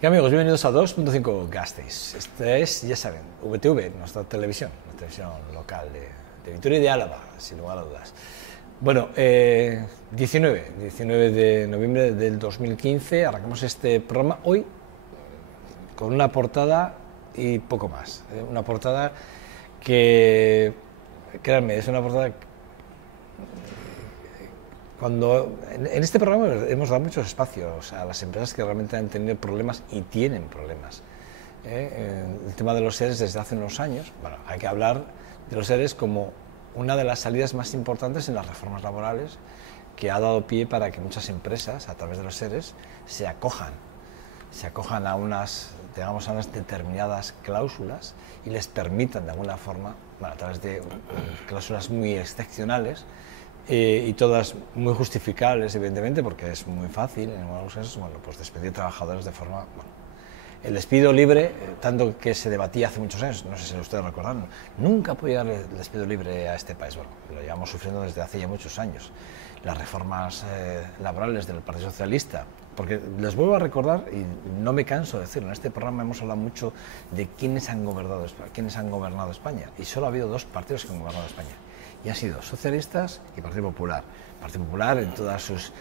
¿Qué amigos? Bienvenidos a 2.5 Gasteiz. Esta es, ya saben, VTV, nuestra televisión local de Vitoria y de Álava, sin lugar a dudas. Bueno, 19 de noviembre del 2015, arrancamos este programa hoy con una portada y poco más. Una portada que, créanme, es una portada... Cuando en este programa hemos dado muchos espacios a las empresas que realmente han tenido problemas y tienen problemas. El tema de los EREs desde hace unos años, bueno, hay que hablar de los EREs como una de las salidas más importantes en las reformas laborales que ha dado pie para que muchas empresas, a través de los EREs, se acojan a unas, digamos, a unas determinadas cláusulas y les permitan de alguna forma, bueno, a través de cláusulas muy excepcionales, y todas muy justificables, evidentemente, porque es muy fácil en algunos casos, bueno, pues despedir trabajadores de forma... Bueno, el despido libre, tanto que se debatía hace muchos años, no sé si ustedes recordan, nunca puede dar el despido libre a este país. Bueno, lo llevamos sufriendo desde hace ya muchos años. Las reformas laborales del Partido Socialista, porque les vuelvo a recordar, y no me canso de decirlo, en este programa hemos hablado mucho de quiénes han gobernado España, y solo ha habido dos partidos que han gobernado España, y han sido socialistas y Partido Popular. Partido Popular en todas sus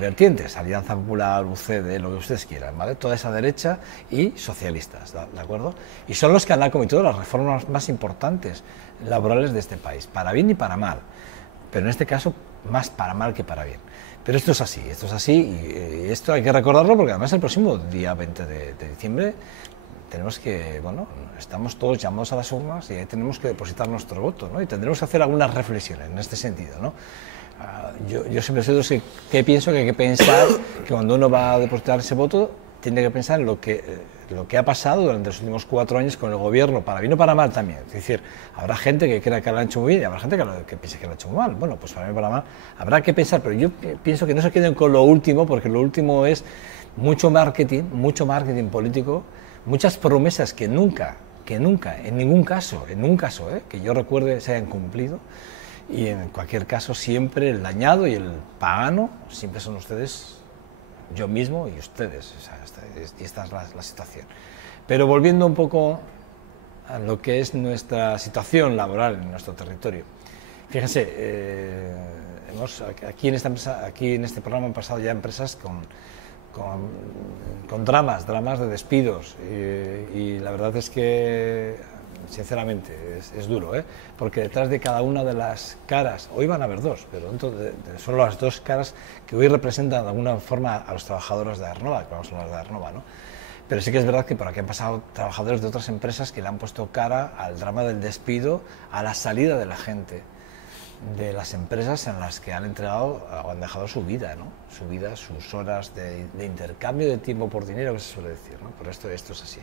vertientes, Alianza Popular, UCD, lo que ustedes quieran, ¿vale? Toda esa derecha y socialistas, ¿de acuerdo? Y son los que han cometido las reformas más importantes laborales de este país, para bien y para mal, pero en este caso más para mal que para bien. Pero esto es así, y esto hay que recordarlo porque además el próximo día 20 de diciembre tenemos que, bueno, estamos todos llamados a las urnas y ahí tenemos que depositar nuestro voto, ¿no? Y tendremos que hacer algunas reflexiones en este sentido, ¿no? Yo siempre soy de los que pienso que hay que pensar que cuando uno va a depositar ese voto tiene que pensar en lo que ha pasado durante los últimos 4 años con el gobierno, para bien o para mal también. Es decir, habrá gente que crea que lo han hecho muy bien y habrá gente que piense que lo ha hecho muy mal. Bueno, pues para bien o para mal habrá que pensar, pero yo pienso que no se queden con lo último, porque lo último es mucho marketing político, muchas promesas que nunca, en ningún caso, que yo recuerde se hayan cumplido, y en cualquier caso siempre el dañado y el pagano siempre son ustedes, yo mismo y ustedes, o sea, esta es la situación. Pero volviendo un poco a lo que es nuestra situación laboral en nuestro territorio, fíjense, aquí en este programa han pasado ya empresas con dramas de despidos, y la verdad es que sinceramente es duro, porque detrás de cada una de las caras, hoy van a haber dos, pero dentro son las dos caras que hoy representan de alguna forma a los trabajadores de Aernnova, que vamos a hablar de Aernnova, ¿no? Pero sí que es verdad que por aquí han pasado trabajadores de otras empresas que le han puesto cara al drama del despido, a la salida de la gente de las empresas en las que han entregado o han dejado su vida, ¿no? Su vida, sus horas de intercambio de tiempo por dinero, que se suele decir, ¿no? Pero esto es así.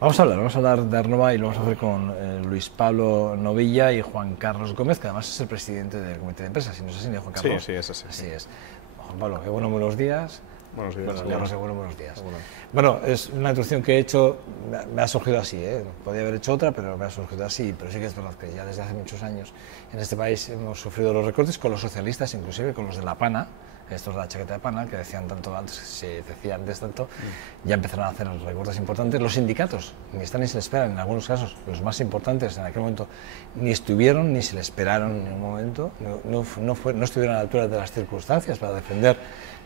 Vamos a hablar de Aernnova y lo vamos a hacer con Luis Pablo Novilla y Juan Carlos Gómez, que además es el presidente del Comité de Empresas, si no es así, ¿no, Juan Carlos? Sí, es así. Así es. Juan Pablo, buenos días. Buenos días. Buenos días. Bueno, es una introducción que he hecho, me ha surgido así, podía haber hecho otra, pero me ha surgido así, pero sí que es verdad que ya desde hace muchos años en este país hemos sufrido los recortes con los socialistas, inclusive con los de la PANA, estos de la chaqueta de pana, que decían tanto antes, se decía antes tanto, ya empezaron a hacer recortes importantes. Los sindicatos ni están ni se les esperan, en algunos casos, los más importantes en aquel momento, ni estuvieron ni se les esperaron en ningún momento, no estuvieron a la altura de las circunstancias para defender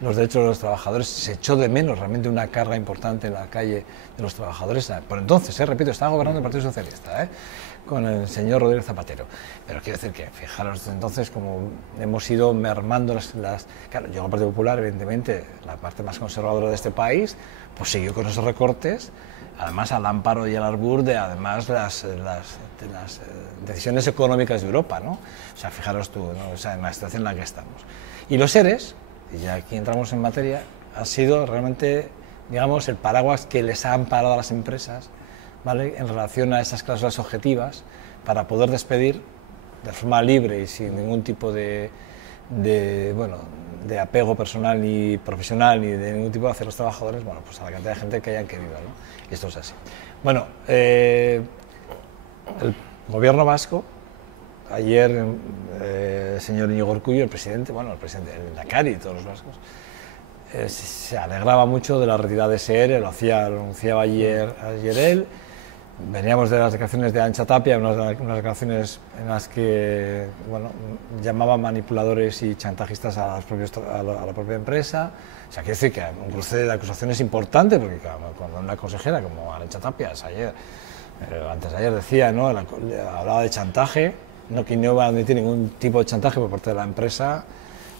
los derechos de los trabajadores. Se echó de menos realmente una carga importante en la calle de los trabajadores. Por entonces, repito, estaba gobernando el Partido Socialista, con el señor Rodríguez Zapatero. Pero quiero decir que, fijaros, desde entonces, como hemos ido mermando Claro, llegó el Partido Popular, evidentemente, la parte más conservadora de este país, pues siguió con esos recortes, además al amparo y al albur de, además, las decisiones económicas de Europa, ¿no? O sea, fijaros tú, ¿no? O sea, en la situación en la que estamos. Y los EREs, y ya aquí entramos en materia, ha sido realmente, digamos, el paraguas que les ha amparado a las empresas, ¿vale?, en relación a esas cláusulas objetivas para poder despedir de forma libre y sin ningún tipo de apego personal ni profesional ni de ningún tipo hacia los trabajadores, bueno, pues a la cantidad de gente que hayan querido, ¿no? Y esto es así. Bueno, el gobierno vasco, ayer el señor Iñigo Urkullu, el presidente, el Lehendakari y todos los vascos, se alegraba mucho de la retirada de ese ERE, lo anunciaba ayer él. Veníamos de las declaraciones de Arantxa Tapia, unas declaraciones en las que bueno, llamaba manipuladores y chantajistas a la propia empresa. O sea, quiere decir que un cruce de acusaciones importante, porque cuando una consejera como Arantxa Tapia antes de ayer decía, ¿no? Hablaba de chantaje, que no iba a admitir ningún tipo de chantaje por parte de la empresa,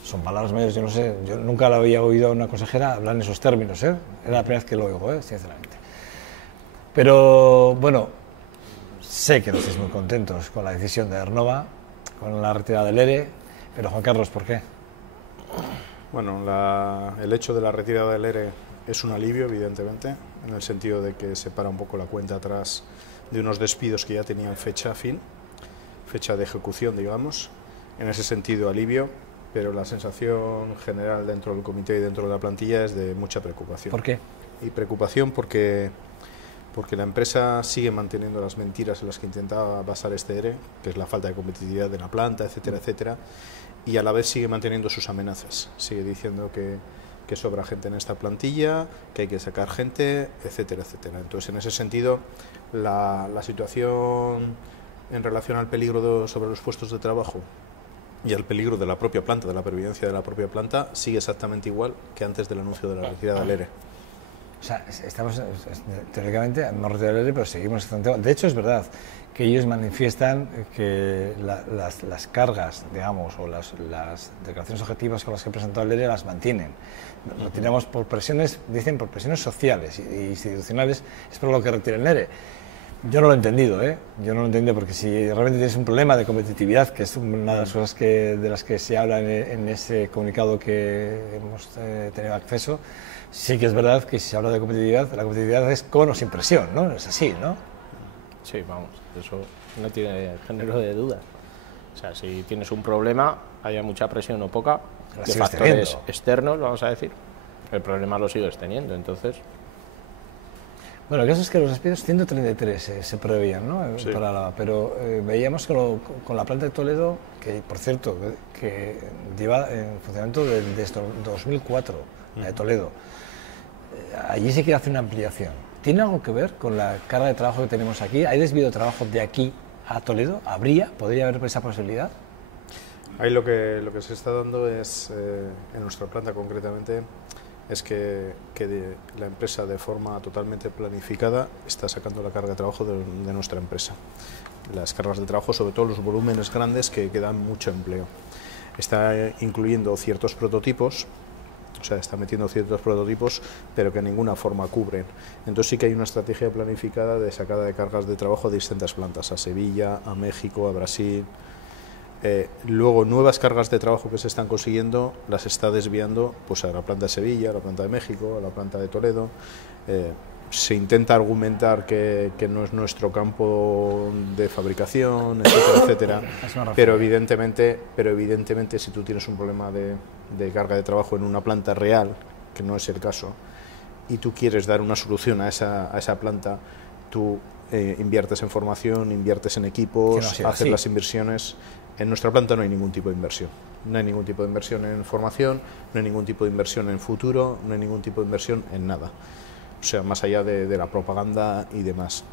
son palabras mayores, yo no sé, yo nunca la había oído a una consejera hablar en esos términos, era la primera vez que lo oigo, sinceramente. Pero bueno, sé que no estáis muy contentos con la decisión de Aernnova, con la retirada del ERE, pero Juan Carlos, ¿por qué? Bueno, el hecho de la retirada del ERE es un alivio, evidentemente, en el sentido de que se para un poco la cuenta atrás de unos despidos que ya tenían fecha de ejecución, digamos. En ese sentido, alivio, pero la sensación general dentro del comité y dentro de la plantilla es de mucha preocupación. ¿Por qué? Y preocupación porque la empresa sigue manteniendo las mentiras en las que intentaba basar este ERE, que es la falta de competitividad de la planta, etcétera, etcétera, y a la vez sigue manteniendo sus amenazas. Sigue diciendo que sobra gente en esta plantilla, que hay que sacar gente, etcétera, etcétera. Entonces, en ese sentido, la situación en relación al peligro sobre los puestos de trabajo y al peligro de la propia planta, de la pervivencia de la propia planta, sigue exactamente igual que antes del anuncio de la retirada del ERE. O sea, estamos, teóricamente, hemos retirado el ERE, pero seguimos exactamente. De hecho, es verdad que ellos manifiestan que las cargas, digamos, o las declaraciones objetivas con las que presentó el ERE las mantienen. Retiramos por presiones, dicen, por presiones sociales e institucionales, es por lo que retiran el ERE. Yo no lo he entendido, Yo no lo he entendido porque si realmente tienes un problema de competitividad, que es una de las cosas de las que se habla en ese comunicado que hemos tenido acceso, sí que es verdad que si se habla de competitividad, la competitividad es con o sin presión, ¿no? Es así, ¿no? Sí, vamos, eso no tiene género de dudas. O sea, si tienes un problema, haya mucha presión o poca, de factores externos, vamos a decir, el problema lo sigues teniendo, entonces... Bueno, el caso es que los despidos 133 se preveían, ¿no? Sí. Pero veíamos que con la planta de Toledo, que por cierto, que lleva en funcionamiento desde 2004, la de Toledo, allí se quiere hacer una ampliación. ¿Tiene algo que ver con la carga de trabajo que tenemos aquí? ¿Hay desvío de trabajo de aquí a Toledo? ¿Podría haber esa posibilidad? Ahí lo que se está dando es, en nuestra planta concretamente, es que la empresa de forma totalmente planificada está sacando la carga de trabajo de nuestra empresa. Las cargas de trabajo, sobre todo los volúmenes grandes que dan mucho empleo. Está incluyendo ciertos prototipos, o sea, está metiendo ciertos prototipos, pero que de ninguna forma cubren. Entonces sí que hay una estrategia planificada de sacada de cargas de trabajo de distintas plantas, a Sevilla, a México, a Brasil. Luego, nuevas cargas de trabajo que se están consiguiendo las está desviando pues, a la planta de Sevilla, a la planta de México, a la planta de Toledo. Se intenta argumentar que no es nuestro campo de fabricación, etcétera, etcétera. Pero evidentemente, si tú tienes un problema de carga de trabajo en una planta real, que no es el caso, y tú quieres dar una solución a esa planta, tú inviertes en formación, inviertes en equipos, haces las inversiones. En nuestra planta no hay ningún tipo de inversión. No hay ningún tipo de inversión en formación, no hay ningún tipo de inversión en futuro, no hay ningún tipo de inversión en nada. O sea, más allá de la propaganda y demás.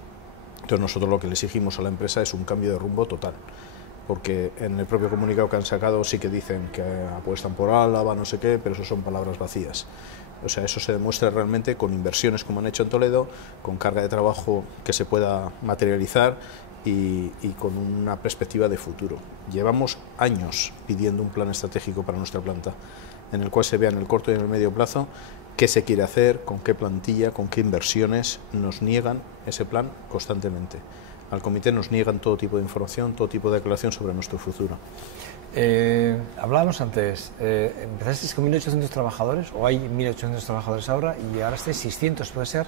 Entonces nosotros lo que le exigimos a la empresa es un cambio de rumbo total. Porque en el propio comunicado que han sacado sí que dicen que apuestan por Álava, no sé qué, pero eso son palabras vacías. O sea, eso se demuestra realmente con inversiones como han hecho en Toledo, con carga de trabajo que se pueda materializar y con una perspectiva de futuro. Llevamos años pidiendo un plan estratégico para nuestra planta, en el cual se vea en el corto y en el medio plazo qué se quiere hacer, con qué plantilla, con qué inversiones. Nos niegan ese plan constantemente. Al comité nos niegan todo tipo de información, todo tipo de declaración sobre nuestro futuro. Hablábamos antes, empezasteis con 1.800 trabajadores, o hay 1.800 trabajadores ahora, y ahora estáis 600, ¿puede ser?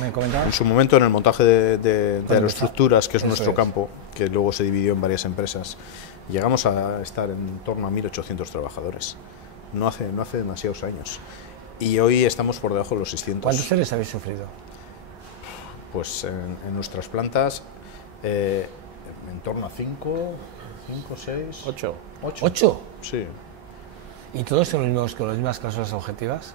¿Me comentabas? En su momento, en el montaje de aeroestructuras, que es nuestro campo, que luego se dividió en varias empresas, llegamos a estar en torno a 1.800 trabajadores. No hace demasiados años. Y hoy estamos por debajo de los 600. ¿Cuántos seres habéis sufrido? Pues en nuestras plantas, en torno a 5, 6... 8. ¿8? Sí. ¿Y todos son con las mismas cláusulas objetivas?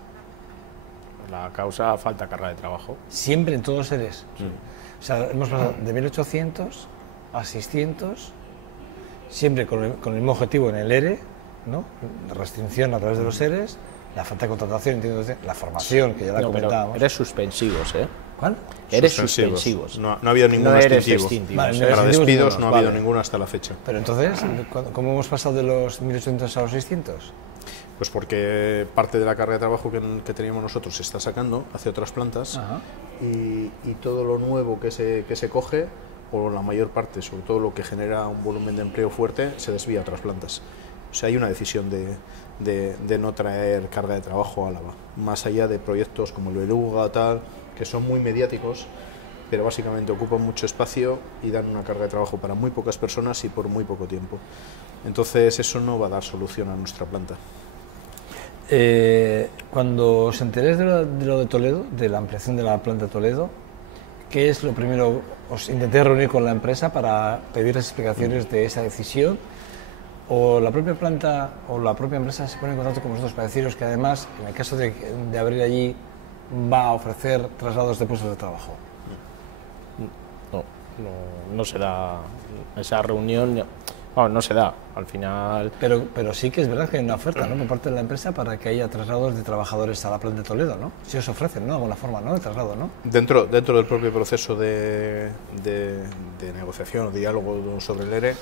La causa, falta carga de trabajo. Siempre en todos los EREs. O sea, hemos pasado de 1.800 a 600, siempre con el mismo objetivo en el ERE, ¿no? Restricción a través de los EREs, la falta de contratación, entiendo, la formación, que ya la comentábamos. Eres suspensivos, ¿eh? ¿Cuál? Eres suspensivos. No ha habido ningún extintivo. Vale, para despidos no ha habido ninguno hasta la fecha. Pero entonces, ¿cómo hemos pasado de los 1.800 a los 600? Pues porque parte de la carga de trabajo que teníamos nosotros se está sacando hacia otras plantas y todo lo nuevo que se coge, o la mayor parte, sobre todo lo que genera un volumen de empleo fuerte, se desvía a otras plantas. O sea, hay una decisión de no traer carga de trabajo a Álava, más allá de proyectos como el Beluga, tal, que son muy mediáticos, pero básicamente ocupan mucho espacio y dan una carga de trabajo para muy pocas personas y por muy poco tiempo. Entonces eso no va a dar solución a nuestra planta. Cuando os enteréis de lo de Toledo, de la ampliación de la planta de Toledo, ¿qué es lo primero? ¿Os intenté reunir con la empresa para pedir las explicaciones de esa decisión? ¿O la propia planta o la propia empresa se pone en contacto con vosotros para deciros que además, en el caso de abrir allí, va a ofrecer traslados de puestos de trabajo? No se da esa reunión. Bueno, no se da, al final... Pero sí que es verdad que hay una oferta, ¿no?, por parte de la empresa para que haya traslados de trabajadores a la planta de Toledo, ¿no? Si os ofrecen, ¿no?, de alguna forma, ¿no?, de traslado, ¿no? Dentro del propio proceso de negociación o diálogo sobre el ERE,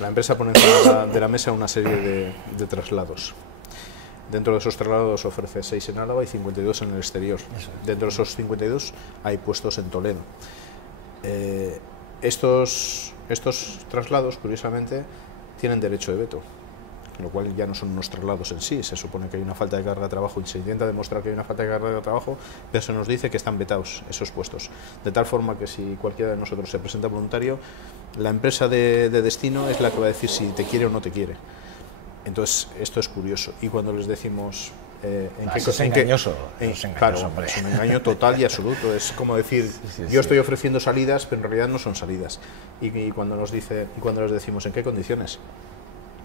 la empresa pone encima de la mesa una serie de traslados. Dentro de esos traslados ofrece 6 en Álava y 52 en el exterior. Dentro de esos 52 hay puestos en Toledo. Estos traslados, curiosamente, tienen derecho de veto, lo cual ya no son unos traslados en sí. Se supone que hay una falta de carga de trabajo y se intenta demostrar que hay una falta de carga de trabajo, pero se nos dice que están vetados esos puestos. De tal forma que si cualquiera de nosotros se presenta voluntario, la empresa de destino es la que va a decir si te quiere o no te quiere. Entonces, esto es curioso. Y cuando les decimos... es engañoso. Claro, es un engaño total y absoluto. Es como decir, yo estoy ofreciendo salidas, pero en realidad no son salidas. Y cuando les decimos en qué condiciones,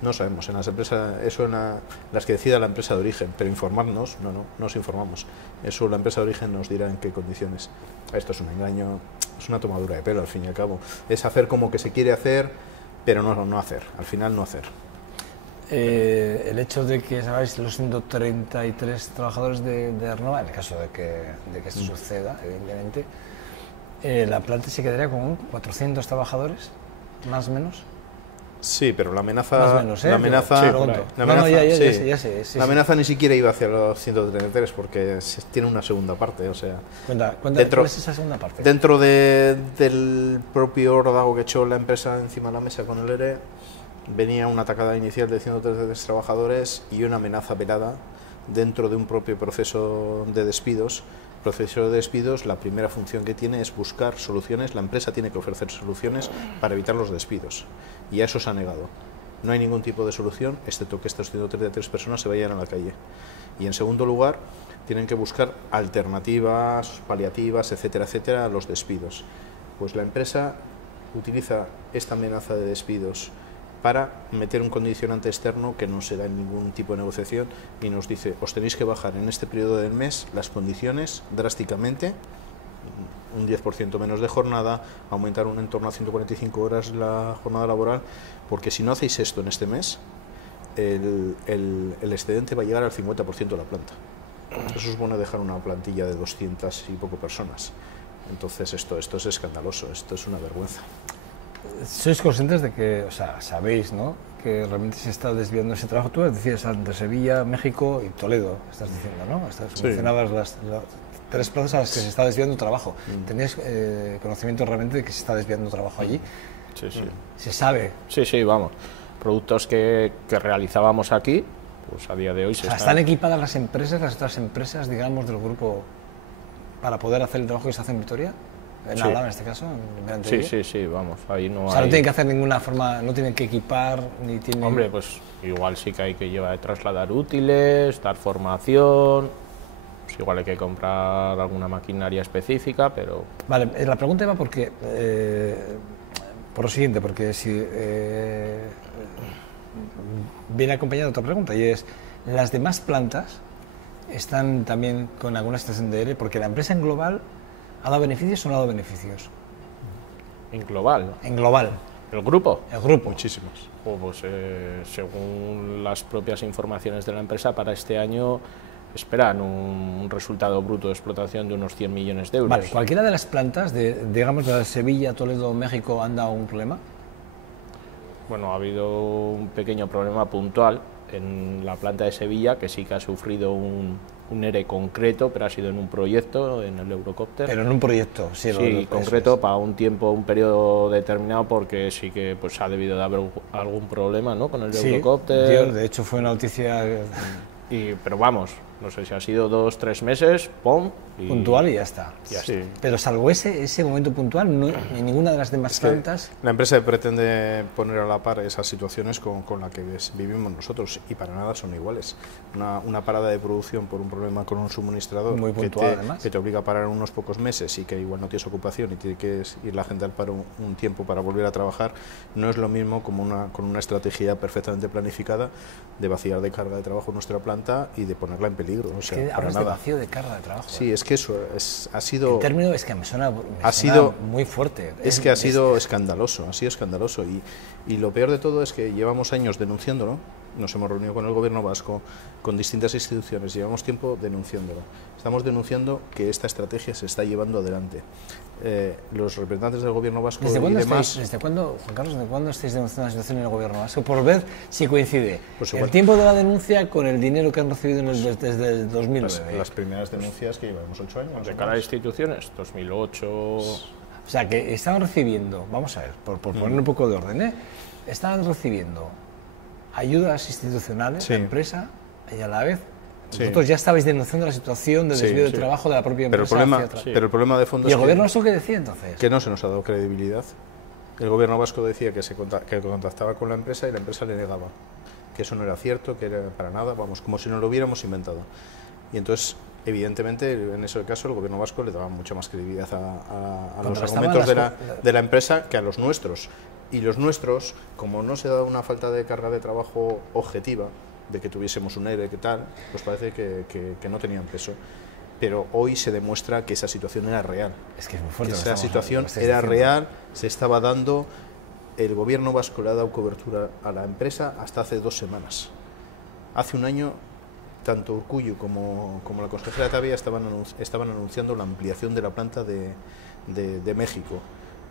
no sabemos. En las empresas, eso las que decida la empresa de origen, pero informarnos, no nos informamos. Eso la empresa de origen nos dirá en qué condiciones. Esto es un engaño, es una tomadura de pelo, al fin y al cabo. Es hacer como que se quiere hacer, pero no hacer. Al final no hacer. El hecho de que sabáis los 133 trabajadores de Aernnova, en el caso de que esto suceda, evidentemente, la planta se quedaría con 400 trabajadores, más o menos. Sí, pero la amenaza, más o menos, la amenaza, la amenaza ni siquiera iba hacia los 133 porque tiene una segunda parte, o sea. Cuenta, ¿cuál es esa segunda parte? Dentro del propio órdago que echó la empresa encima de la mesa con el ERE, venía una atacada inicial de 133 trabajadores y una amenaza velada dentro de un propio proceso de despidos. Proceso de despidos, la primera función que tiene es buscar soluciones. La empresa tiene que ofrecer soluciones para evitar los despidos y a eso se ha negado. No hay ningún tipo de solución, excepto que estas 133 personas se vayan a la calle. Y en segundo lugar, tienen que buscar alternativas, paliativas, etcétera, etcétera, a los despidos. Pues la empresa utiliza esta amenaza de despidos para meter un condicionante externo que no se da en ningún tipo de negociación y nos dice, os tenéis que bajar en este periodo del mes las condiciones drásticamente, un 10% menos de jornada, aumentar en torno a 145 horas la jornada laboral, porque si no hacéis esto en este mes, el excedente va a llegar al 50% de la planta. Eso supone dejar una plantilla de 200 y poco personas. Entonces esto es escandaloso, esto es una vergüenza. ¿Sois conscientes de que, o sea, sabéis, ¿no?, que realmente se está desviando ese trabajo? Tú decías entre Sevilla, México y Toledo, estás diciendo, ¿no? Mencionabas las 3 plazas a las que se está desviando trabajo. ¿Tenéis conocimiento realmente de que se está desviando trabajo allí? Sí, sí. ¿Se sabe? Sí, vamos. Productos que realizábamos aquí, pues a día de hoy ¿Están equipadas las otras empresas, digamos, del grupo para poder hacer el trabajo que se hace en Vitoria? En Álava, en este caso, sí, vamos, ahí no hay... O sea, no tienen que hacer ninguna forma, no tienen que equipar, ni tienen... Hombre, pues igual sí que hay que trasladar útiles, dar formación, pues igual hay que comprar alguna maquinaria específica, pero... Vale, la pregunta iba porque, por lo siguiente, porque si viene acompañada de otra pregunta, y es, las demás plantas están también con alguna situación de ERE? Porque la empresa en global ha dado beneficios o no ha dado beneficios. En global, ¿no? En global. ¿El grupo? El grupo. Muchísimos. Pues según las propias informaciones de la empresa, para este año esperan un resultado bruto de explotación de unos 100 millones de euros. Vale, ¿cualquiera de las plantas, digamos, de Sevilla, Toledo, México, han dado un problema? Bueno, ha habido un pequeño problema puntual en la planta de Sevilla, que sí que ha sufrido un ERE concreto, pero ha sido en un proyecto, en el Eurocopter. Pero en un proyecto, sí. Concreto, para un tiempo, un periodo determinado, porque sí que pues ha debido de haber algún problema, ¿no?, con el Eurocopter. De hecho fue una noticia... Pero vamos, no sé si ha sido 2 o 3 meses, ¡pum! Puntual y ya está. Pero salvo ese momento puntual, no, en ninguna de las demás plantas... La empresa pretende poner a la par esas situaciones con la que vivimos nosotros, y para nada son iguales. Una parada de producción por un problema con un suministrador muy puntual, que te obliga a parar unos pocos meses y que igual no tienes ocupación y tiene que ir la gente al paro un tiempo para volver a trabajar, no es lo mismo como con una estrategia perfectamente planificada de vaciar de carga de trabajo nuestra planta y de ponerla en peligro. O sea, para nada. De vacío de carga de trabajo. Sí, es que eso ha sido... El término es que me suena muy fuerte. Es que ha sido escandaloso, y lo peor de todo es que llevamos años denunciándolo. Nos hemos reunido con el Gobierno vasco, con distintas instituciones, llevamos tiempo denunciándolo. Estamos denunciando que esta estrategia se está llevando adelante. Los representantes del Gobierno vasco ¿Desde cuándo demás... ¿Desde cuándo, Juan Carlos, desde cuándo estáis denunciando la situación en el Gobierno vasco? Por ver si coincide el tiempo de la denuncia con el dinero que han recibido desde el 2009. Las primeras denuncias que llevamos 8 años. De cara a instituciones, 2008... O sea, que estaban recibiendo, vamos a ver, por poner un poco de orden, estaban recibiendo ayudas institucionales, la empresa, y a la vez vosotros ya estabais denunciando la situación de desvío de trabajo de la propia empresa. Pero el problema de fondo es que... ¿Y el Gobierno vasco qué decía entonces? Que no se nos ha dado credibilidad. El Gobierno vasco decía que contactaba con la empresa y la empresa le negaba, que eso no era cierto, que era para nada, vamos, como si nos lo hubiéramos inventado. Y entonces, evidentemente, en ese caso, el Gobierno vasco le daba mucha más credibilidad a los argumentos de la empresa que a los nuestros. Y los nuestros, como no se da una falta de carga de trabajo objetiva, de que tuviésemos un ERE, que tal, pues parece que no tenían peso. Pero hoy se demuestra que esa situación era real. Es que es muy fuerte. Esa situación era real, se estaba dando. El Gobierno vasco le ha dado cobertura a la empresa hasta hace 2 semanas. Hace un año, tanto Urkullu como la consejera Tapia estaban anunciando la ampliación de la planta de México,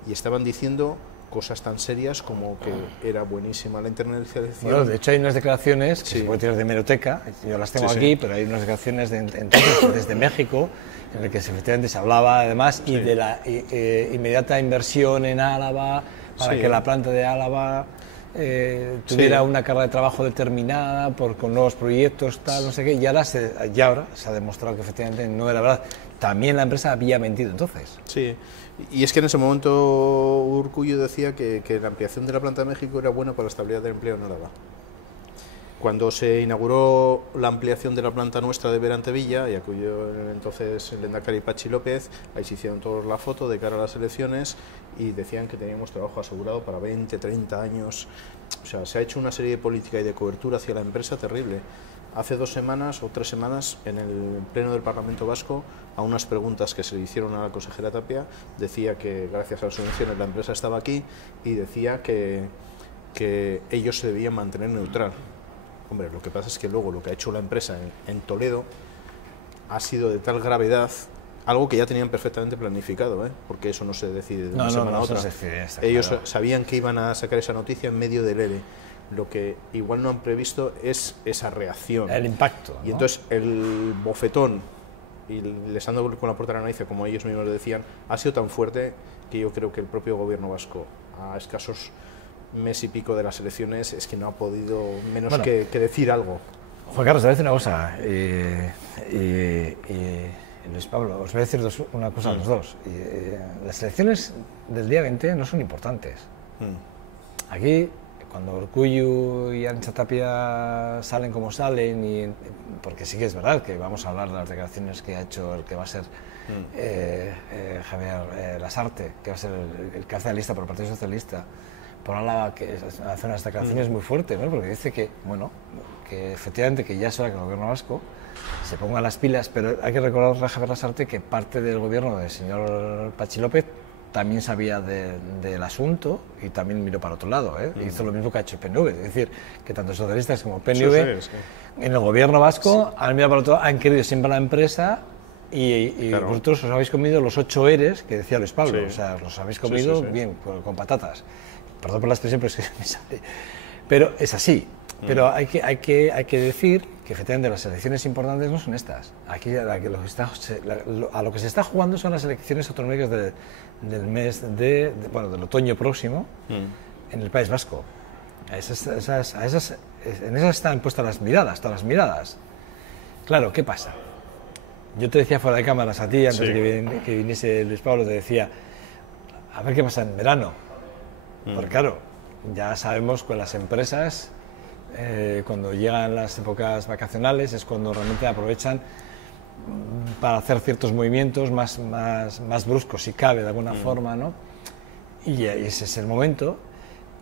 y estaban diciendo cosas tan serias como que era buenísima la internacionalización. Bueno, de hecho hay unas declaraciones que se pueden tirar de hemeroteca, yo las tengo aquí, pero hay unas declaraciones entonces desde México en las que efectivamente se hablaba además y de la inmediata inversión en Álava para que la planta de Álava tuviera una carga de trabajo determinada con nuevos proyectos, tal, no sé qué, y ahora se ha demostrado que efectivamente no era verdad. También la empresa había mentido entonces. Sí, y es que en ese momento Urkullu decía que la ampliación de la planta de México era buena para la estabilidad del empleo en Álava. Cuando se inauguró la ampliación de la planta nuestra de Berantevilla, y acudió entonces el lehendakari Patxi López, ahí se hicieron todos la foto de cara a las elecciones y decían que teníamos trabajo asegurado para 20, 30 años. O sea, se ha hecho una serie de política y de cobertura hacia la empresa terrible. Hace 2 semanas o 3 semanas, en el Pleno del Parlamento Vasco, a unas preguntas que se le hicieron a la consejera Tapia, decía que gracias a las subvenciones la empresa estaba aquí y decía que ellos se debían mantener neutral. Hombre, lo que pasa es que luego lo que ha hecho la empresa en Toledo ha sido de tal gravedad, algo que ya tenían perfectamente planificado, porque eso no se decide de una semana a otra. Ellos sabían que iban a sacar esa noticia en medio del ERE. Lo que igual no han previsto es esa reacción. El impacto. Y entonces el bofetón, y les han dado con la puerta a la nariz, como ellos mismos le decían, ha sido tan fuerte que yo creo que el propio Gobierno vasco, a escasos mes y pico de las elecciones, es que no ha podido menos que decir algo. Juan Carlos, te voy a decir una cosa, Luis Pablo, os voy a decir una cosa a los dos. Las elecciones del día 20 no son importantes. Aquí, cuando Urkullu y Arantxa Tapia salen como salen, porque sí que es verdad que vamos a hablar de las declaraciones que ha hecho el que va a ser Javier Lasarte, que va a ser el cabeza de lista por el Partido Socialista, por Álava, que hace unas declaraciones muy fuertes, ¿no? Porque dice que, bueno, que efectivamente que ya es hora que el gobierno vasco se ponga las pilas, pero hay que recordar, Javier Lasarte, que parte del gobierno del señor Patxi López también sabía del asunto y también miró para otro lado, ¿eh? Hizo lo mismo que ha hecho el PNV, es decir, que tanto socialistas como PNV en el gobierno vasco han mirado para otro lado, han querido siempre a la empresa y claro, vosotros os habéis comido los 8 ERES que decía Luis Pablo, o sea, los habéis comido bien, con patatas. Perdón por la expresión, pero es que me sale. Pero es así. Pero hay que decir que efectivamente las elecciones importantes no son estas. Aquí a lo que se está jugando son las elecciones autonómicas del mes del otoño próximo en el País Vasco. En esas están puestas las miradas, todas las miradas. Claro, ¿qué pasa? Yo te decía fuera de cámaras a ti, antes de que viniese Luis Pablo, te decía, a ver qué pasa en verano. Porque claro, ya sabemos que las empresas, cuando llegan las épocas vacacionales, es cuando realmente aprovechan para hacer ciertos movimientos más bruscos, si cabe, de alguna forma, ¿no? Y ese es el momento.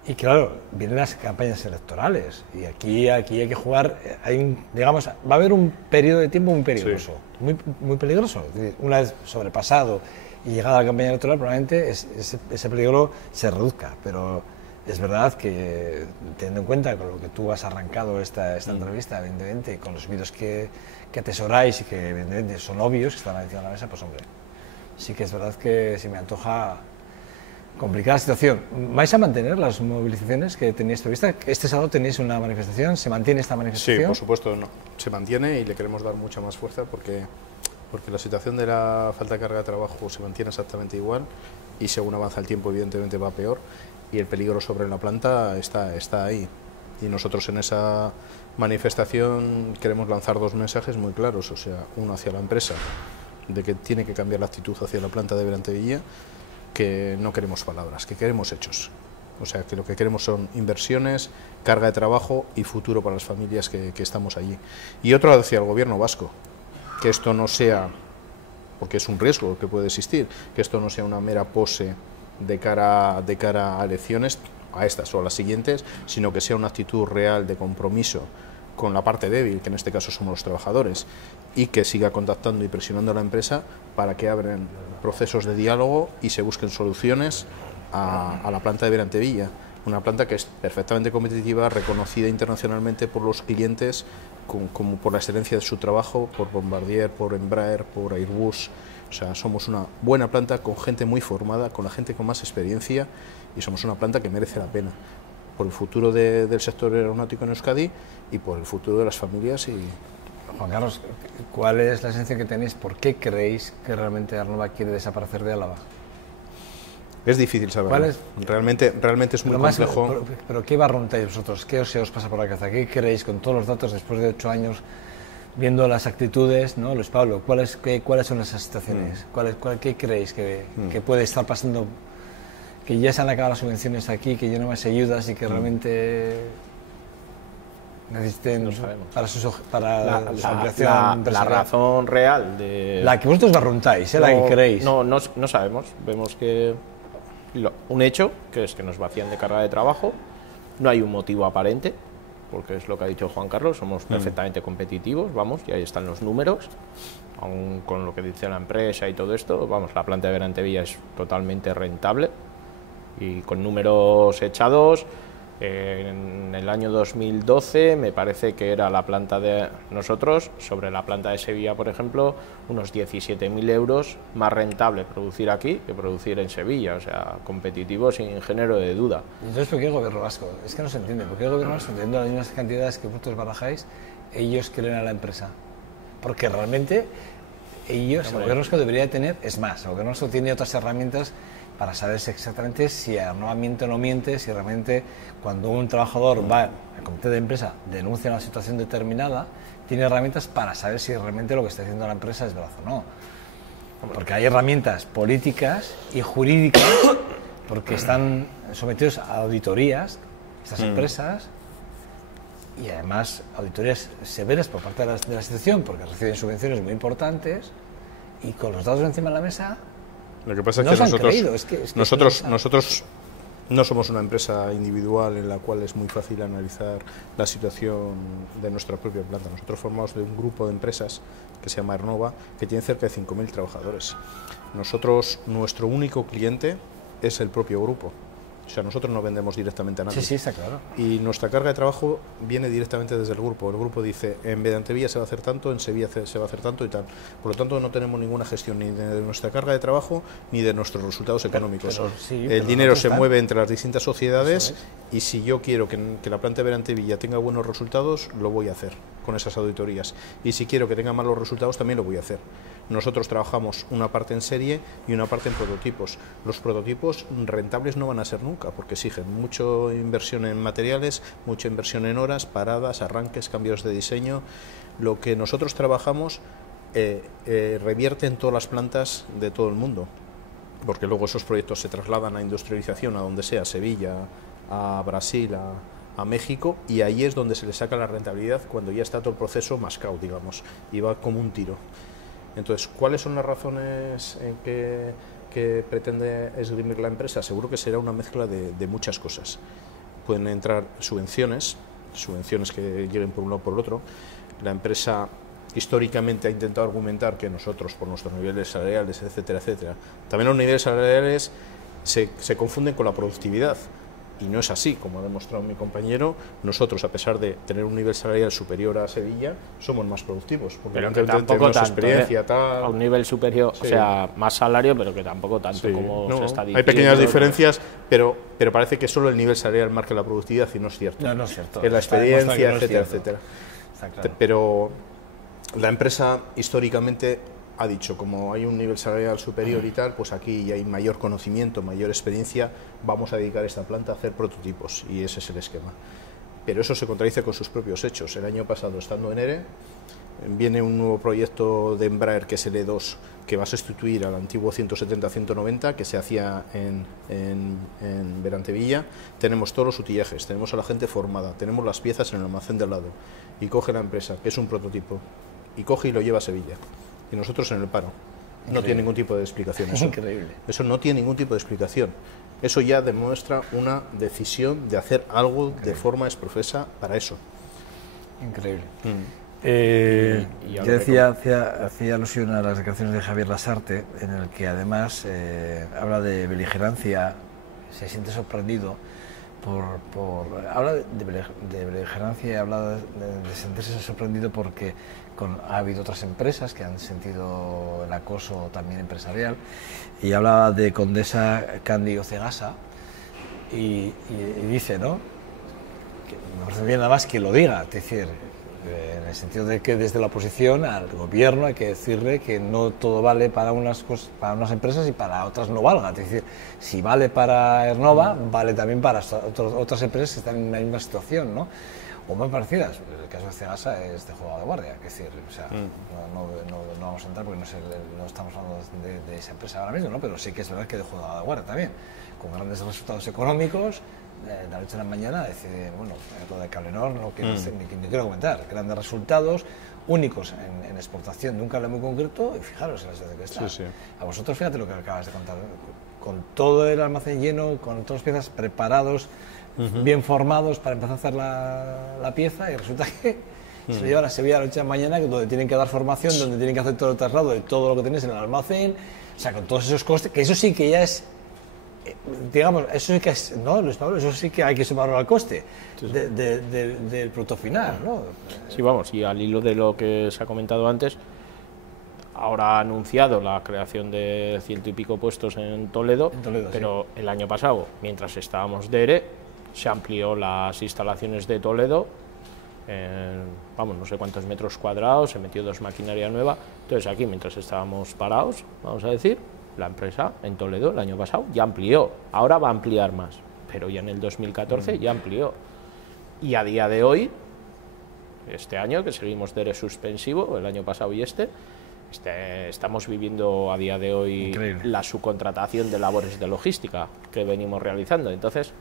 Y claro, vienen las campañas electorales y aquí hay que jugar, va a haber un periodo de tiempo muy peligroso, muy peligroso. Una vez sobrepasado y llegada a la campaña electoral, probablemente ese peligro se reduzca, pero es verdad que, teniendo en cuenta con lo que tú has arrancado esta entrevista, evidentemente, con los vídeos que atesoráis y que evidentemente son obvios, que están encima de la mesa, pues hombre, sí que es verdad que se me antoja complicada situación. ¿Vais a mantener las movilizaciones que teníais previstas? Este sábado tenéis una manifestación, ¿se mantiene esta manifestación? Sí, por supuesto, no. Se mantiene y le queremos dar mucha más fuerza porque la situación de la falta de carga de trabajo se mantiene exactamente igual y según avanza el tiempo evidentemente va peor y el peligro sobre la planta está ahí. Y nosotros en esa manifestación queremos lanzar 2 mensajes muy claros, o sea, uno hacia la empresa, de que tiene que cambiar la actitud hacia la planta de Berantevilla, que no queremos palabras, que queremos hechos. O sea, que lo que queremos son inversiones, carga de trabajo y futuro para las familias que estamos allí. Y otro hacia el gobierno vasco, que esto no sea, porque es un riesgo que puede existir, que esto no sea una mera pose de cara a elecciones, a estas o a las siguientes, sino que sea una actitud real de compromiso con la parte débil, que en este caso somos los trabajadores, y que siga contactando y presionando a la empresa para que abran procesos de diálogo y se busquen soluciones a la planta de Berantevilla, una planta que es perfectamente competitiva, reconocida internacionalmente por los clientes como por la excelencia de su trabajo, por Bombardier, por Embraer, por Airbus. O sea, somos una buena planta con gente muy formada, con la gente con más experiencia y somos una planta que merece la pena por el futuro del sector aeronáutico en Euskadi y por el futuro de las familias. Y Juan Carlos, ¿cuál es la sensación que tenéis? ¿Por qué creéis que realmente Aernnova quiere desaparecer de Álava? Es difícil saberlo. Realmente es muy complejo. Pero ¿qué barruntáis vosotros? ¿Qué se os pasa por la cabeza? ¿Qué creéis con todos los datos después de 8 años, viendo las actitudes, ¿no? Luis Pablo, ¿cuáles son esas situaciones? ¿Qué creéis que puede estar pasando? Que ya se han acabado las subvenciones aquí, que ya no más ayudas y que realmente necesiten para su ampliación. La razón real de... La que vosotros barruntáis, la que creéis. No sabemos. Vemos que un hecho, que es que nos vacían de carga de trabajo, no hay un motivo aparente, porque es lo que ha dicho Juan Carlos, somos perfectamente competitivos, vamos, y ahí están los números, aún con lo que dice la empresa y todo esto, vamos, la planta de Berantevilla es totalmente rentable y con números echados. En el año 2012 me parece que era la planta de nosotros, sobre la planta de Sevilla, por ejemplo, unos 17.000 euros más rentable producir aquí que producir en Sevilla, o sea, competitivo sin género de duda. Entonces, ¿por qué el gobierno vasco? Es que no se entiende, ¿por qué el gobierno vasco, teniendo las mismas cantidades que vosotros barajáis, ellos quieren a la empresa? Porque realmente ellos, el gobierno vasco debería tener, es más, el gobierno vasco tiene otras herramientas para saber exactamente si Aernnova miente o no miente, si realmente cuando un trabajador va al comité de empresa, denuncia una situación determinada, tiene herramientas para saber si realmente lo que está haciendo la empresa es verdad o no. Porque hay herramientas políticas y jurídicas, porque están sometidos a auditorías, estas empresas, y además auditorías severas por parte de la institución, porque reciben subvenciones muy importantes, y con los datos encima de la mesa. Lo que pasa es que nosotros No somos una empresa individual en la cual es muy fácil analizar la situación de nuestra propia planta. Nosotros formamos de un grupo de empresas que se llama Ernova, que tiene cerca de 5.000 trabajadores. Nuestro único cliente es el propio grupo. O sea, nosotros no vendemos directamente a nadie. Sí, sí, está claro. Y nuestra carga de trabajo viene directamente desde el grupo. El grupo dice, en Vedantevilla se va a hacer tanto, en Sevilla se va a hacer tanto y tal. Por lo tanto, no tenemos ninguna gestión ni de nuestra carga de trabajo ni de nuestros resultados económicos. El dinero se mueve entre las distintas sociedades y si yo quiero que la planta de Vedantevilla tenga buenos resultados, lo voy a hacer con esas auditorías. Y si quiero que tenga malos resultados, también lo voy a hacer. Nosotros trabajamos una parte en serie y una parte en prototipos. Los prototipos rentables no van a ser nunca, porque exigen mucha inversión en materiales, mucha inversión en horas, paradas, arranques, cambios de diseño. Lo que nosotros trabajamos revierte en todas las plantas de todo el mundo, porque luego esos proyectos se trasladan a industrialización, a donde sea, Sevilla, a Brasil, a México, y ahí es donde se le saca la rentabilidad cuando ya está todo el proceso mascado, digamos, y va como un tiro. Entonces, ¿cuáles son las razones en que pretende esgrimir la empresa? Seguro que será una mezcla de muchas cosas. Pueden entrar subvenciones que lleguen por un lado o por el otro. La empresa históricamente ha intentado argumentar que nosotros, por nuestros niveles salariales, etcétera, etcétera, también los niveles salariales se confunden con la productividad. Y no es así, como ha demostrado mi compañero. Nosotros, a pesar de tener un nivel salarial superior a Sevilla, somos más productivos. Porque pero que tampoco tanto, experiencia, tal. A un nivel superior, sí. O sea, más salario, pero que tampoco tanto, sí, como se está diciendo. Hay pequeñas diferencias, pero parece que solo el nivel salarial marca la productividad y no es cierto. No es cierto. Es la experiencia, etcétera, etcétera. Está claro. Pero la empresa, históricamente, ha dicho, como hay un nivel salarial superior y tal, pues aquí ya hay mayor conocimiento, mayor experiencia, vamos a dedicar esta planta a hacer prototipos, y ese es el esquema. Pero eso se contradice con sus propios hechos. El año pasado, estando en ERE, viene un nuevo proyecto de Embraer, que es el E2, que va a sustituir al antiguo 170-190 que se hacía en Vedantevilla. Tenemos todos los utillajes, tenemos a la gente formada, tenemos las piezas en el almacén de al lado, y coge la empresa, que es un prototipo, y coge y lo lleva a Sevilla. Y nosotros en el paro. Increíble. No tiene ningún tipo de explicación eso. Increíble. Eso no tiene ningún tipo de explicación. Eso ya demuestra una decisión de hacer algo de forma exprofesa para eso. Increíble. Yo decía, hacía alusión a las declaraciones de Javier Lasarte, en el que además habla de beligerancia, se siente sorprendido habla de beligerancia y habla de sentirse sorprendido porque ha habido otras empresas que han sentido el acoso también empresarial, y hablaba de Condesa, Cándido, Cegasa, y dice, ¿no?, que me parece bien nada más que lo diga, es decir, en el sentido de que desde la oposición al gobierno hay que decirle que no todo vale para unas empresas y para otras no valga. Es decir, si vale para Ernova, vale también para otras empresas que están en la misma situación, ¿no? O muy parecidas. El caso de Cegasa es de juzgado de guardia, es decir, o sea, no vamos a entrar porque no estamos hablando de esa empresa ahora mismo, ¿no? Pero sí que es verdad que de juzgado de guardia también, con grandes resultados económicos. De la noche a la mañana decide, bueno, lo de Cablenor no quiero comentar, grandes resultados únicos en exportación de un cable muy concreto, y fijaros en la situación que está. Sí. A vosotros fíjate lo que acabas de contar, con todo el almacén lleno, con todas las piezas preparados, bien formados para empezar a hacer la pieza, y resulta que se lo llevan a Sevilla a la noche a la mañana, donde tienen que dar formación, donde tienen que hacer todo el traslado de todo lo que tenéis en el almacén, o sea, con todos esos costes, que eso sí que ya es, digamos, eso sí que es, ¿no, Luis Pablo? Eso sí que hay que sumarlo al coste del producto final, ¿no? Sí, vamos, y al hilo de lo que se ha comentado antes, ahora ha anunciado la creación de 100 y pico puestos en Toledo, pero sí. El año pasado, mientras estábamos de ERE, se amplió las instalaciones de Toledo, vamos, no sé cuántos metros cuadrados, se metió 2 maquinaria nueva. Entonces aquí, mientras estábamos parados, vamos a decir, la empresa en Toledo el año pasado ya amplió, ahora va a ampliar más, pero ya en el 2014 ya amplió. Y a día de hoy, este año, que seguimos de ERE suspensivo, el año pasado y estamos viviendo a día de hoy increíble. La subcontratación de labores de logística que venimos realizando. Entonces,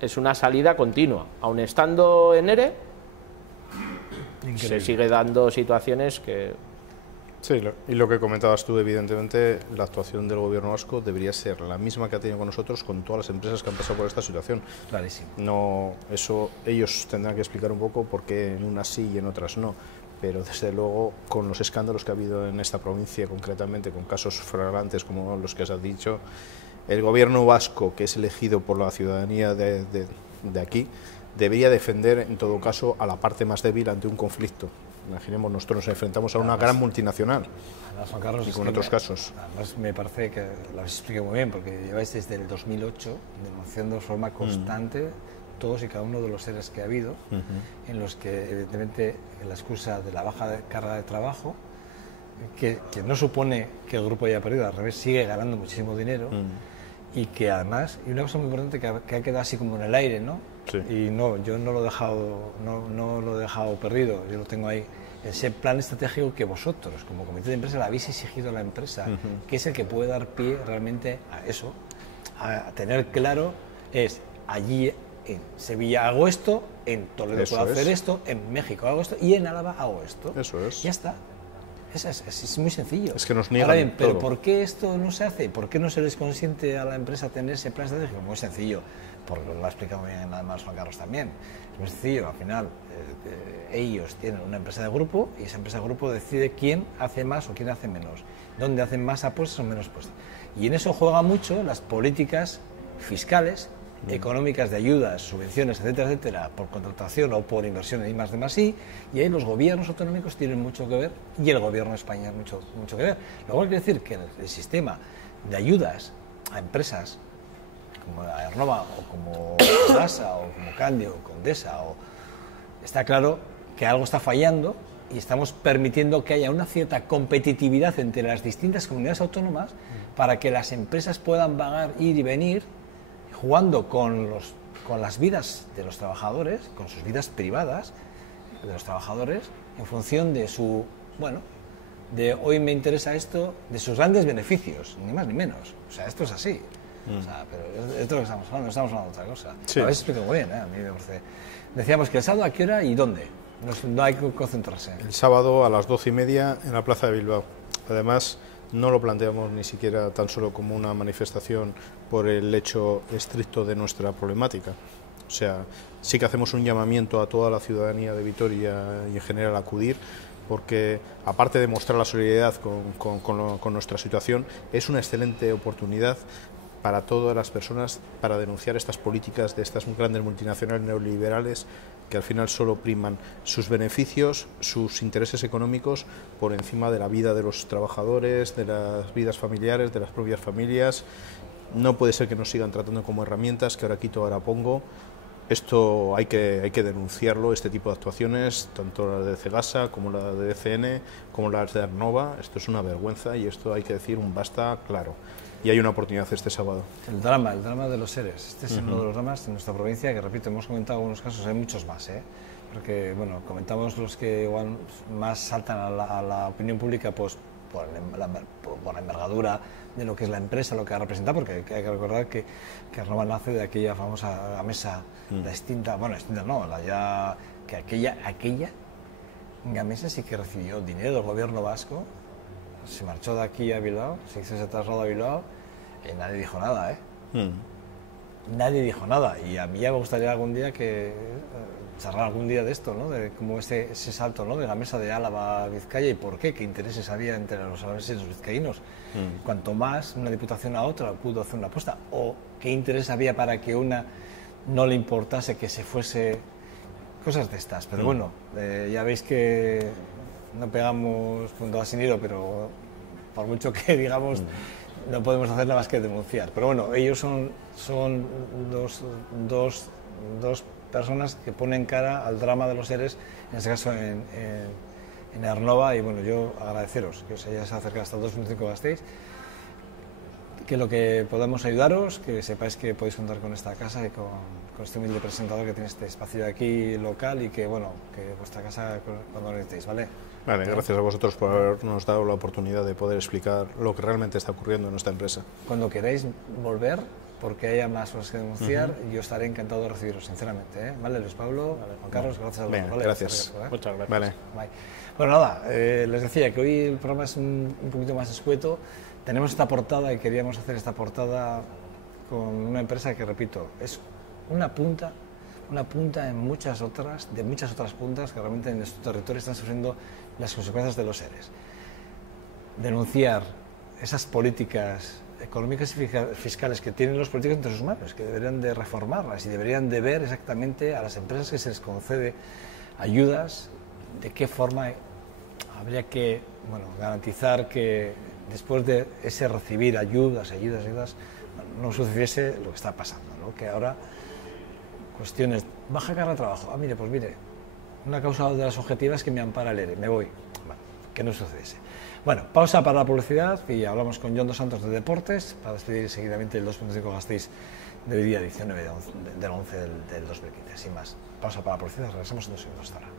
es una salida continua. Aun estando en ERE, increíble. Se sigue dando situaciones que Sí, y lo que comentabas tú, evidentemente, la actuación del gobierno vasco debería ser la misma que ha tenido con nosotros, con todas las empresas que han pasado por esta situación. Clarísimo. No, eso ellos tendrán que explicar un poco por qué en unas sí y en otras no. Pero desde luego, con los escándalos que ha habido en esta provincia, concretamente con casos flagrantes como los que has dicho, el gobierno vasco, que es elegido por la ciudadanía de aquí, debería defender en todo caso a la parte más débil ante un conflicto. Imaginemos, nosotros nos enfrentamos a una gran multinacional, además, Juan Carlos, y con otros casos. Además, me parece que lo habéis explicado muy bien, porque lleváis desde el 2008 denunciando de forma constante todos y cada uno de los seres que ha habido, en los que evidentemente la excusa de la baja carga de trabajo, que no supone que el grupo haya perdido, al revés, sigue ganando muchísimo dinero, y que además, y una cosa muy importante que ha quedado así como en el aire, ¿no? Sí. Y no, yo no lo he dejado perdido, yo lo tengo ahí, ese plan estratégico que vosotros, como comité de empresa, le habéis exigido a la empresa, que es el que puede dar pie realmente a eso, a tener claro, es allí en Sevilla hago esto, en Toledo puedo hacer esto, en México hago esto y en Álava hago esto. Eso es. Ya está. Es muy sencillo. Es que nos niegan. Ahora bien, pero todo. ¿por qué esto no se hace? ¿Por qué no se les consiente a la empresa tener ese plan estratégico? Muy sencillo, porque lo ha explicado muy bien además Juan Carlos también. Es muy sencillo, al final ellos tienen una empresa de grupo y esa empresa de grupo decide quién hace más o quién hace menos, dónde hacen más apuestas o menos apuestas. Y en eso juegan mucho las políticas fiscales, económicas de ayudas, subvenciones, etcétera, etcétera, por contratación o por inversión en I+D+I, y ahí los gobiernos autonómicos tienen mucho que ver y el gobierno de España mucho que ver. Lo cual quiere decir que el sistema de ayudas a empresas como Aernova o como Dasa o como Candio o Condesa, está claro que algo está fallando y estamos permitiendo que haya una cierta competitividad entre las distintas comunidades autónomas para que las empresas puedan pagar, ir y venir, jugando con las vidas de los trabajadores, con sus vidas privadas de los trabajadores, en función de su, de hoy me interesa esto, de sus grandes beneficios, ni más ni menos. O sea, esto es así. O sea, pero esto es lo que estamos hablando, no estamos hablando de otra cosa. Sí. Lo habéis explicado muy bien, a mí me parece. Decíamos que el sábado, ¿a qué hora y dónde? No hay que concentrarse. El sábado a las 12:30 en la Plaza de Bilbao. Además, no lo planteamos ni siquiera tan solo como una manifestación por el hecho estricto de nuestra problemática. O sea, sí que hacemos un llamamiento a toda la ciudadanía de Vitoria y en general a acudir, porque aparte de mostrar la solidaridad con nuestra situación, es una excelente oportunidad para todas las personas para denunciar estas políticas de estas grandes multinacionales neoliberales que al final solo priman sus beneficios, sus intereses económicos por encima de la vida de los trabajadores, de las vidas familiares, de las propias familias. No puede ser que nos sigan tratando como herramientas, que ahora quito, ahora pongo. Esto hay que denunciarlo, este tipo de actuaciones, tanto la de Cegasa como la de DCN, como las de Aernova. Esto es una vergüenza y esto hay que decir un basta claro. Y hay una oportunidad este sábado. El drama de los seres. Este es uno de los dramas de nuestra provincia, que repito, hemos comentado algunos casos, hay muchos más, porque comentamos los que igual más saltan a la opinión pública, pues por la envergadura de lo que es la empresa, lo que ha representado, porque hay que recordar que Aernova nace de aquella famosa Gamesa, la extinta, que aquella Gamesa sí que recibió dinero del gobierno vasco, se marchó de aquí a Bilbao, se trasladó a Bilbao y nadie dijo nada, Nadie dijo nada, y a mí ya me gustaría algún día charlar algún día de esto, ¿no? De cómo ese salto, ¿no? De la mesa de Álava a Vizcaya y por qué intereses había entre los alaveses y los vizcaínos. Cuanto más una diputación a otra pudo hacer una apuesta, o qué interés había para que una no le importase que se fuese, cosas de estas. Pero bueno, ya veis que no pegamos puntadas sin hilo, pero por mucho que digamos no podemos hacer nada más que denunciar. Pero bueno, ellos son dos personas que ponen cara al drama de los seres, en este caso en Aernova, y bueno, yo agradeceros que os hayáis acercado hasta el 2005 Gasteiz, que lo que podamos ayudaros, que sepáis que podéis contar con esta casa y con este humilde presentador que tiene este espacio de aquí local, y que bueno, que vuestra casa cuando lo necesitéis, ¿vale? Vale, gracias a vosotros por habernos dado la oportunidad de poder explicar lo que realmente está ocurriendo en nuestra empresa. Cuando queráis volver, porque haya más cosas que denunciar, yo estaré encantado de recibiros, sinceramente. Vale, Luis Pablo, Juan Carlos, gracias a todos. Vale, gracias. Muchas gracias. Vale. Bueno, nada, les decía que hoy el programa es un poquito más escueto. Tenemos esta portada y queríamos hacer esta portada con una empresa que, repito, es una punta de muchas otras puntas que realmente en estos territorios están sufriendo las consecuencias de los EREs. Denunciar esas políticas económicas y fiscales que tienen los políticos entre sus manos, que deberían de reformarlas y deberían de ver exactamente a las empresas que se les concede ayudas, de qué forma habría que garantizar que después de ese recibir ayudas, no sucediese lo que está pasando, ¿no? Que ahora cuestiones, baja carga de trabajo, mire, una causa de las objetivas que me ampara el ERE, me voy, que no sucediese. Bueno, pausa para la publicidad y hablamos con Jon dos Santos de Deportes para despedir seguidamente el 2.5 Gasteiz del día 19 del 11 del 2015. Sin más, pausa para la publicidad, regresamos en 2 segundos. Hasta ahora.